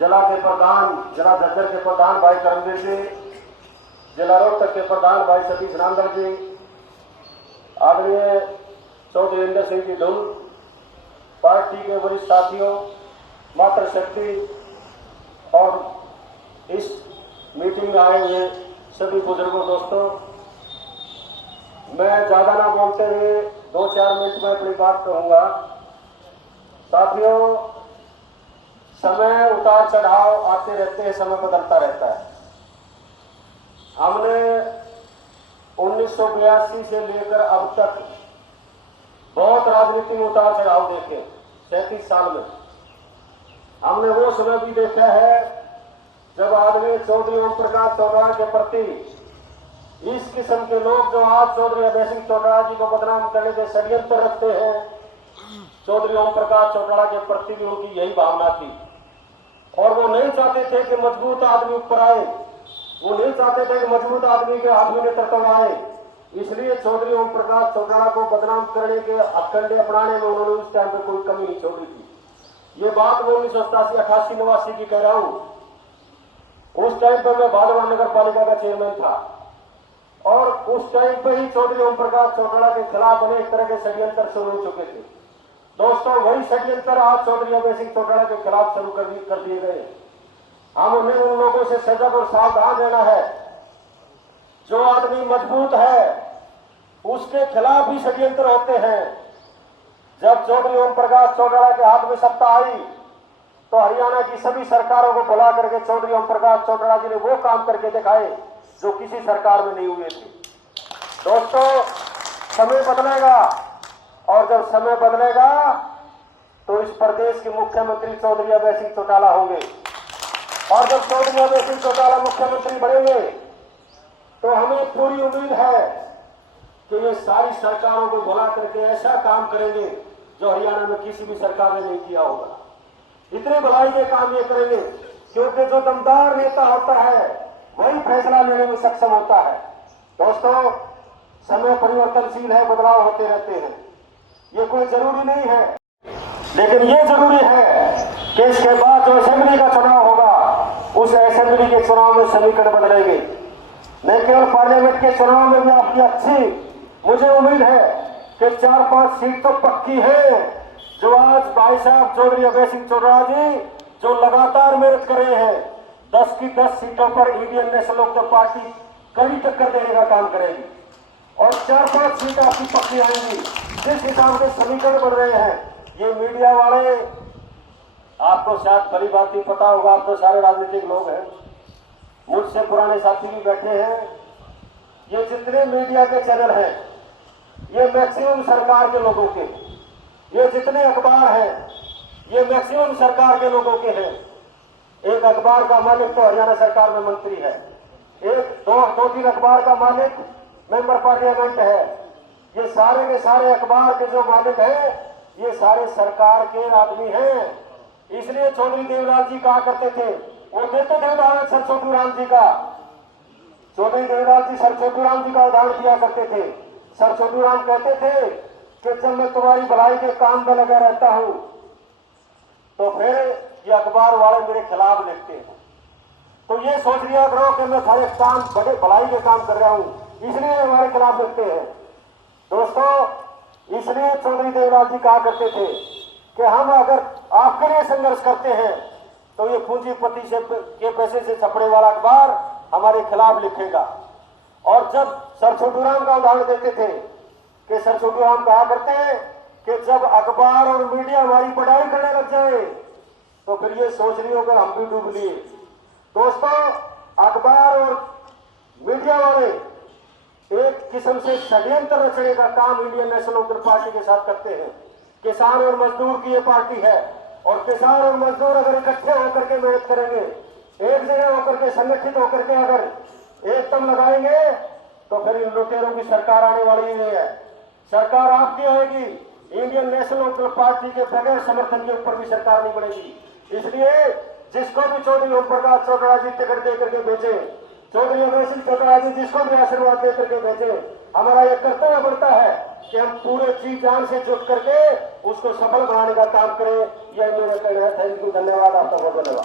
जिला के प्रधान, जिला झज्जर के प्रधान भाई करमवीर जी, जिला रोहतक के प्रधान भाई सतीश नांदल जी, आदरणीय चौधरी इंद्र सिंह जी ढुल, पार्टी के वरिष्ठ साथियों, मातृशक्ति और इस मीटिंग में आए हुए सभी बुजुर्गों, दोस्तों, मैं ज्यादा ना बोलते हुए 2-4 मिनट में अपनी बात कहूंगा। साथियों, समय उतार चढ़ाव आते रहते हैं, समय बदलता रहता है। हमने 1982 से लेकर अब तक बहुत राजनीति में उतार चढ़ाव देखे। 37 साल में हमने वो समय भी देखा है जब आदरणीय चौधरी ओम प्रकाश चौटाला के प्रति इस किस्म के लोग जो आज चौधरी अभय सिंह चौटाला जी को बदनाम करने के षड्यंत्र रखते हैं, चौधरी ओम प्रकाश चौटाला के प्रति भी उनकी यही भावना थी और वो नहीं चाहते थे कि मजबूत आदमी ऊपर आए, वो नहीं चाहते थे कि मजबूत आदमी के हाथ में नेतृत्व आए। इसलिए चौधरी ओम प्रकाश चौटाला को बदनाम करने के हथकंडे अपनाने में उन्होंने उस टाइम पे कोई कमी नहीं छोड़ी थी। ये बात मैं 1987, 88, 89 की कह रहा हूं। उस टाइम पर मैं बालवान नगर पालिका का चेयरमैन था और उस टाइम पे ही चौधरी ओम प्रकाश चौटाला के खिलाफ अनेक तरह के षड्यंत्र शुरू हो चुके थे। दोस्तों, वही षड्यंत्र आज चौधरी अभय सिंह चौटाला के खिलाफ शुरू कर दिए गए। हम उन्हें उन लोगों से सजग और सावधान रहना है। जो आदमी मजबूत है उसके खिलाफ भी षड्यंत्र होते हैं। जब चौधरी ओम प्रकाश चौटाला के हाथ में सत्ता आई तो हरियाणा की सभी सरकारों को बुला करके चौधरी ओम प्रकाश चौटाला जी ने वो काम करके दिखाए जो किसी सरकार में नहीं हुए थे। दोस्तों, समय बदलेगा और जब समय बदलेगा तो इस प्रदेश के मुख्यमंत्री चौधरी अभय सिंह चौटाला होंगे और जब चौधरी अभय सिंह चौटाला मुख्यमंत्री बनेंगे तो हमें पूरी उम्मीद है कि ये सारी सरकारों को बुला करके ऐसा काम करेंगे जो हरियाणा में किसी भी सरकार ने नहीं किया होगा। इतने भलाई के काम ये करेंगे क्योंकि जो दमदार नेता होता है वही फैसला लेने में सक्षम होता है। दोस्तों, समय परिवर्तनशील है, बदलाव होते रहते हैं, ये कोई जरूरी नहीं है, लेकिन ये जरूरी है कि इसके बाद जो असेंबली का चुनाव होगा उस असेंबली के चुनाव में समीकरण बदलेंगे। नहीं केवल पार्लियामेंट के चुनाव में भी आपकी अच्छी मुझे उम्मीद है कि 4-5 सीट तो पक्की है। जो आज भाई साहब चौधरी अभय सिंह चौटाला जी जो लगातार मेहनत कर रहे हैं, 10 की 10 सीटों पर इंडियन नेशनल लोकदल पार्टी कड़ी टक्कर देने का काम करेगी और 4-5 सीट आपकी पक्की आएंगी। जिस हिसाब से समीकरण बन रहे हैं, ये मीडिया वाले, आपको शायद भली बात ही पता होगा, आप तो सारे राजनीतिक लोग हैं, मुझसे पुराने साथी भी बैठे हैं। ये जितने मीडिया के चैनल हैं ये मैक्सिमम सरकार के लोगों के, ये जितने अखबार हैं ये मैक्सिमम सरकार के लोगों के हैं। एक अखबार का मालिक तो हरियाणा सरकार में मंत्री है, एक 2-3 अखबार का मालिक मेंबर पार्लियामेंट है। ये सारे के सारे अखबार के जो मालिक हैं ये सारे सरकार के आदमी हैं। इसलिए चौधरी देवलाल जी कहा करते थे, वो देते थे उदाहरण सर छोटू राम जी का। चौधरी देवलाल जी सर छोटू राम जी का उदाहरण दिया करते थे। सर छोटू राम कहते थे कि जब मैं तुम्हारी भलाई के काम में लगा रहता हूं तो फिर ये अखबार वाले मेरे खिलाफ लिखते हैं। तो ये सोच लिया करो कि मैं सारे काम बड़े भलाई के काम कर रहा हूं, इसलिए हमारे खिलाफ लिखते हैं। दोस्तों, इसलिए चौधरी देवलाल जी कहा करते थे कि हम अगर आपके लिए संघर्ष करते हैं तो ये पूंजीपति के पैसे से छपने वाला अखबार हमारे खिलाफ लिखेगा। और जब सर छोटू राम का उदाहरण देते थे कि सर छोटू राम कहा करते हैं कि जब अखबार और मीडिया हमारी पढ़ाई करने लग जाए तो फिर ये सोच रही होगा हम भी डूब लिए। दोस्तों, अखबार और मीडिया वाले एक किस्म से षड्यंत्र रचने का काम इंडियन नेशनल लोकदल पार्टी के साथ करते हैं। किसान और मजदूर की ये पार्टी है और किसान और मजदूर अगर इकट्ठे होकर के मेहनत करेंगे, एक जगह होकर के संगठित होकर के अगर एक दम लगाएंगे तो फिर इन लुटेरों की सरकार आने वाली नहीं है। सरकार आपकी आएगी, इंडियन नेशनल लोकदल पार्टी के बगैर समर्थन के ऊपर भी सरकार नहीं बनेगी। इसलिए जिसको भी चौधरी ओम प्रकाश चौटाला जी टिकट दे करके भेजे, चौधरी अभय सिंह चौटाला जी जिसको भी आशीर्वाद दे करके भेजे, हमारा यह कर्तव्य बनता है कि हम पूरे जी जान से जुट करके उसको सफल बनाने का काम करें। यह मेरा कहना है। थैंक यू, धन्यवाद, आपका बहुत धन्यवाद।